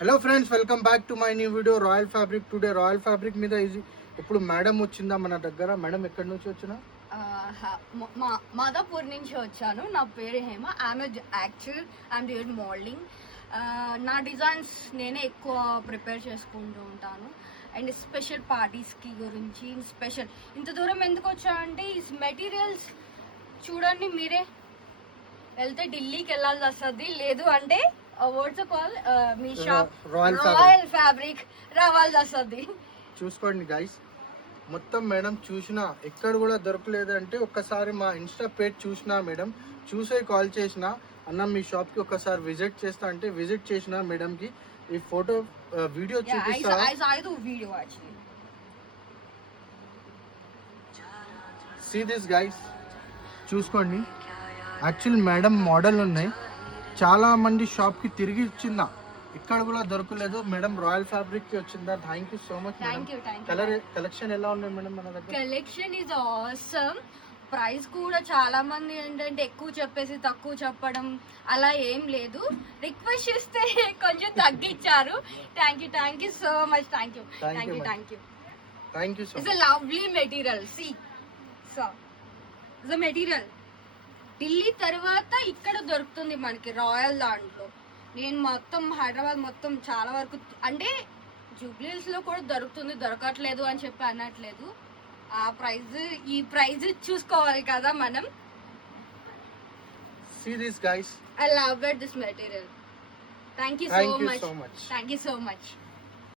Hello friends, welcome back to my new video royal fabric. Today royal fabric మీద ఇప్పుడు madam వచ్చిందా మన దగ్గర. మేడం ఎక్కడి నుంచి వచ్చినా? మాదాపూర్ నుంచి వచ్చాను. నా పేరు హేమ. I'm doing modelling. నా డిజైన్స్ నేనే ఎక్కువ ప్రిపేర్ చేసుకుంటూ ఉంటాను. అండ్ స్పెషల్ పార్టీస్కి గురించి స్పెషల్ ఇంత దూరం ఎందుకు వచ్చా అంటే ఈ మెటీరియల్స్ చూడండి, మీరే వెళ్తే ఢిల్లీకి వెళ్ళాల్సి వస్తుంది, లేదు అంటే మీ షాప్ రాయల్ ఫ్యాబ్రిక్ రావాల్సి వస్తుంది. చూసుకోండి గైస్, మొత్తం మేడం చూసినా ఎక్కడ కూడా దొరకలేదు అంటే ఒక్కసారి మా ఇన్స్టా పేజ్ చూసినా మేడం, చూసే కాల్ చేసిన అన్న మీ షాప్ కి ఒక్కసారి విజిట్ చేస్తా అంటే విజిట్ చేసిన మేడం కి ఈ ఫోటో వీడియో చూపిస్తా. సీ దిస్ గైస్, చూసుకోండి. యాక్చువల్ మేడం మోడల్ ఉన్నాయి, చాలా మంది షాప్ కి తిరిగి ఇచ్చిందా, ఇక్కడ కూడా దొరకలేదు. మేడం రాయల్ ఫ్యాబ్రిక్ కి వచ్చిందా. Thank you so much. Collection ఎలా ఉన్నాయి మేడం మన దగ్గర? Collection is awesome. ప్రైస్ కూడా చాలా మంది ఏంటంటే ఎక్కువ చెప్పేసి తక్కువ చెప్పడం అలా ఏం లేదు. రిక్వెస్ట్ చేస్తే కొంచెం తగ్గించారు. Thank you so much. Thank you. It's lovely material. See so it's material Delhi తర్వాత ఇక్కడ దొరుకుతుంది మనకి రాయల్ దాంట్లో. నేను మొత్తం హైదరాబాద్ మొత్తం చాలా వరకు అంటే జూబ్లీహిల్స్ లో కూడా దొరుకుతుంది, దొరకట్లేదు అని చెప్పి అనట్లేదు. ఆ ప్రైజ్ ఈ ప్రైజ్ చూసుకోవాలి కదా మనం. See this guys. I love this material. Thank you so much.